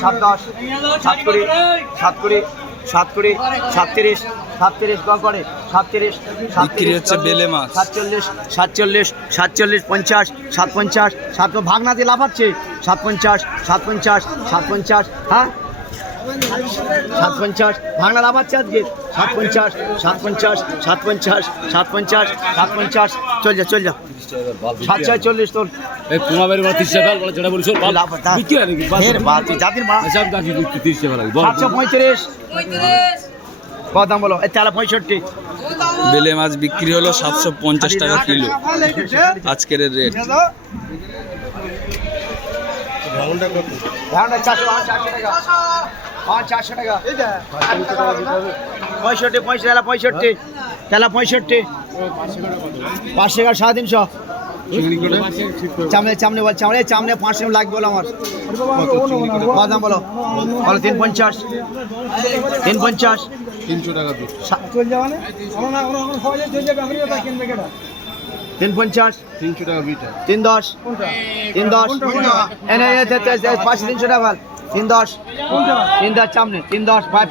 সাত দশ, সাত কুড়ি, সাত কুড়ি, সাত কুড়ি, 37, 37 কম করে 37, বিক্রি হচ্ছে বেলে মাছ। 47, 47, 47, 50, 57, 7 ভাগনা দিয়ে লাফাচ্ছে 57, 57, 57, হ্যাঁ 57 ভাগনা লাফাচ্ছে আজকে 57, 57, 57, 57, 57 চল যা 740 তোর এই কুমাবের মা 30 টাকা বলে যেটা বলিস বিক্রি হয় নাকি ফের বাদ জাতির মা সব দাম 30 টাকা লাগে 735 কত দাম বলো এই তাহলে 65 বেলে মাছ বিক্রি হলো 750 টাকা কিলো আজকের রেট। ভাগনা 400 টাকা 400 টাকা 65 65 তেলা 65 5 টাকা 350 চামড়ে চামড়ে বল চামড়ে চামড়ে 500 লাগবে বলো আমার কত দাম বলো 350 350 300 টাকা পিস। 350 300 টাকা বিটা। 310 310 এনে 300 টাকা 310 চামড়ে 310 ভাই